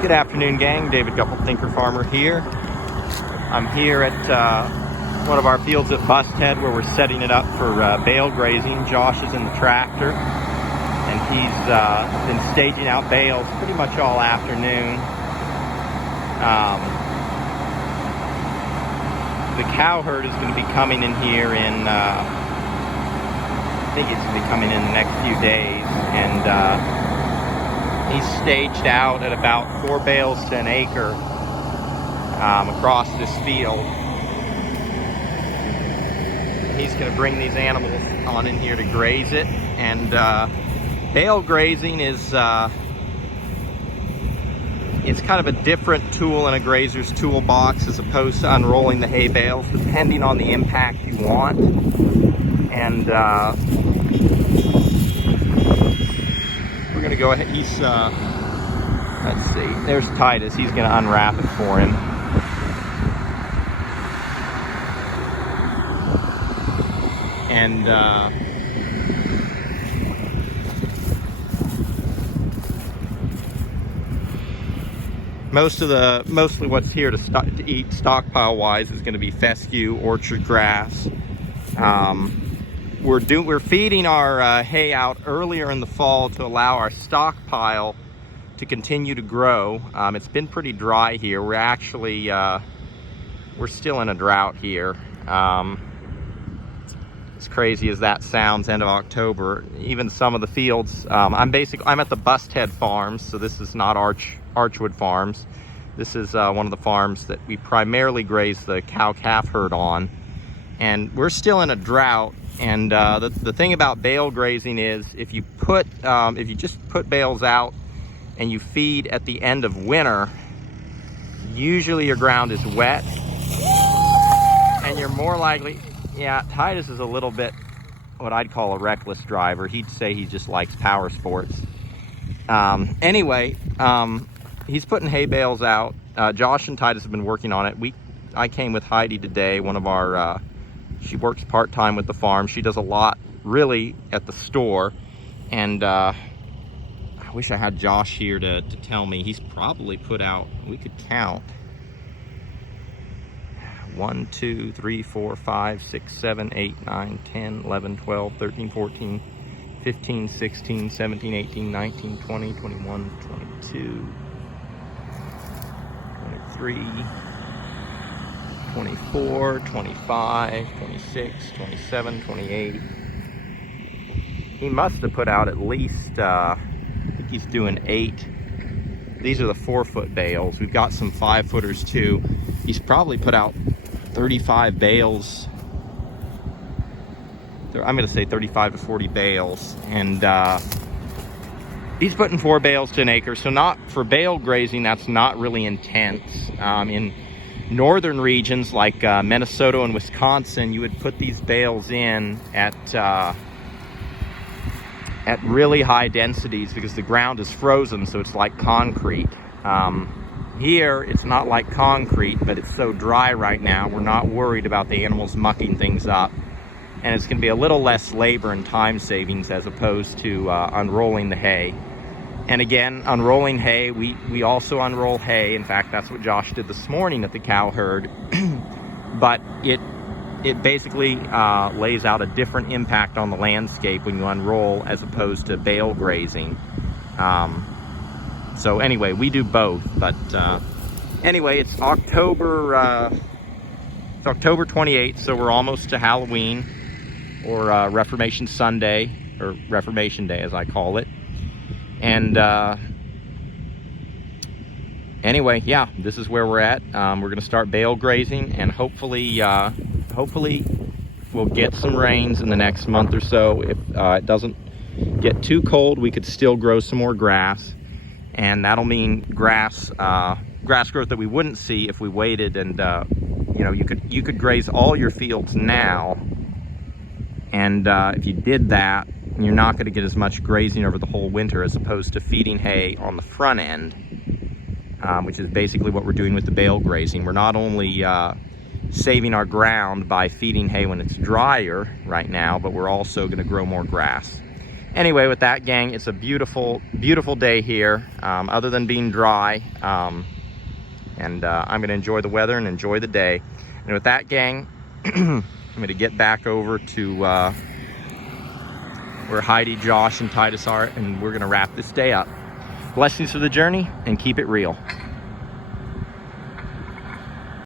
Good afternoon, gang. David Guppel, Thinker Farmer here. I'm here at one of our fields at Busthead where we're setting it up for bale grazing. Josh is in the tractor and he's been staging out bales pretty much all afternoon. The cow herd is going to be coming in here in, I think it's going to be coming in the next few days, and he's staged out at about 4 bales to an acre across this field. He's going to bring these animals on in here to graze it, and bale grazing is it's kind of a different tool in a grazer's toolbox as opposed to unrolling the hay bales, depending on the impact you want. And we're gonna go ahead. He's let's see, there's Titus. He's gonna unwrap it for him. And mostly what's here to eat stockpile wise is going to be fescue, orchard grass. We're feeding our hay out earlier in the fall to allow our stockpile to continue to grow. It's been pretty dry here. We're actually we're still in a drought here. As crazy as that sounds, end of October, even some of the fields. I'm at the Busthead Farms, so this is not Archwood Farms. This is one of the farms that we primarily graze the cow-calf herd on, and we're still in a drought. And the thing about bale grazing is if you just put bales out and you feed at the end of winter, usually your ground is wet and you're more likely. Yeah, Titus is a little bit what I'd call a reckless driver. He'd say he just likes power sports. Anyway, he's putting hay bales out. Josh and Titus have been working on it. I came with Heidi today, one of our, she works part-time with the farm. She does a lot, really, at the store. And I wish I had Josh here to tell me. He's probably put out, we could count, 1, 2, 3, 4, 5, 6, 7, 8, 9, 10, 11, 12, 13, 14, 15, 16, 17, 18, 19, 20, 21, 22, 23, 24, 25, 26, 27, 28. He must have put out at least, I think he's doing 8. These are the 4-foot bales. We've got some 5-footers too. He's probably put out 35 bales. I'm going to say 35 to 40 bales. And he's putting 4 bales to an acre. So not for bale grazing, that's not really intense. In northern regions like Minnesota and Wisconsin, you would put these bales in at really high densities because the ground is frozen, so it's like concrete. Here, it's not like concrete, but it's so dry right now, we're not worried about the animals mucking things up. And it's going to be a little less labor and time savings as opposed to unrolling the hay. And again, unrolling hay, we also unroll hay. In fact, that's what Josh did this morning at the cow herd. But it basically lays out a different impact on the landscape when you unroll as opposed to bale grazing. So anyway, we do both. But anyway, it's October 28th, so we're almost to Halloween, or Reformation Sunday, or Reformation Day as I call it. And anyway, yeah, this is where we're at. We're going to start bale grazing, and hopefully we'll get some rains in the next month or so. If it doesn't get too cold, we could still grow some more grass, and that'll mean grass growth that we wouldn't see if we waited. And you know, you could graze all your fields now, and if you did that, you're not going to get as much grazing over the whole winter as opposed to feeding hay on the front end, which is basically what we're doing with the bale grazing. We're not only saving our ground by feeding hay when it's drier right now, but we're also going to grow more grass. Anyway, with that, gang, it's a beautiful, beautiful day here, other than being dry. And I'm gonna enjoy the weather and enjoy the day. And with that, gang, I'm gonna get back over to where Heidi, Josh, and Titus are, and we're gonna wrap this day up. Blessings for the journey, and keep it real.